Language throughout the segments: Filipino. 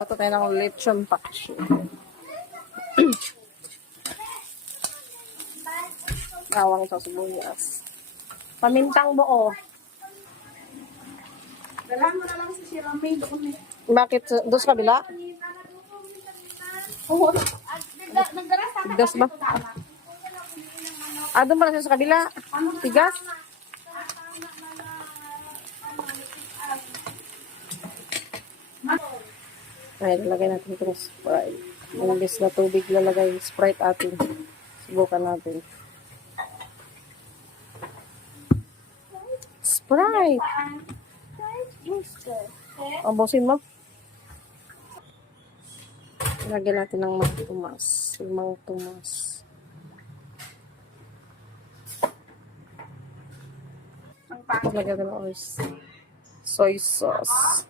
Ito tayo ng lechon paksyo. Bawang sa sibuyas. Pamintang buo. Dala mo na lang si Shiramay doon eh. Bakit? Dos kabila? Oo. Nagdala sa akin. Tigas ba? Doon pala siya sa kabila. Tigas? Ay, lalagay natin itong Sprite. Imbis na tubig lalagay Sprite atin. Subukan natin. Sprite! Abusin mo. Lagyan natin ng mga tumas. Limang tumas. Lagyan natin ng soy sauce.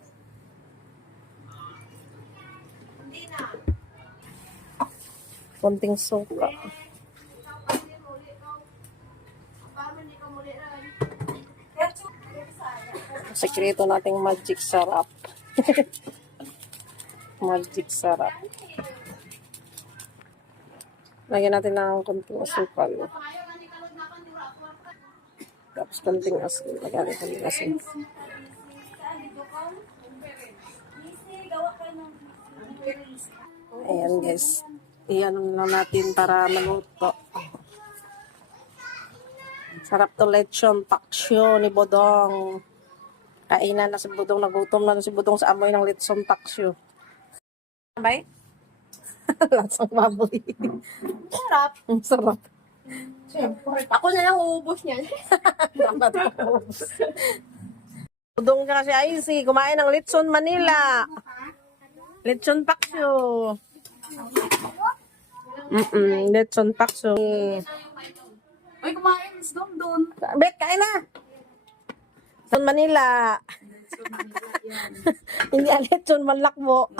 Konting suka. Sekreto nating magic sarap. Magic sarap. Lagyan natin ng konting asukal. Tapos konting asin. Lagyan natin konting asin. Ayan guys. Iyan lang natin para maluto. Sarap to lechon paksyo ni Bodong. Kainan na si Bodong. Nagutom na si Bodong sa amoy ng lechon paksyo. Bay? Lasang baboy. Sarap. Sarap. Siyempre. Ako na lang uubos niyan. Bodong siya kasi Icy. Kumain ng lechon Manila. Lechon paksyo. Lechon paksyo. Uy, kumain. Is doon. Bet, kain na! Lechon Manila. Hindi lechon malakbo.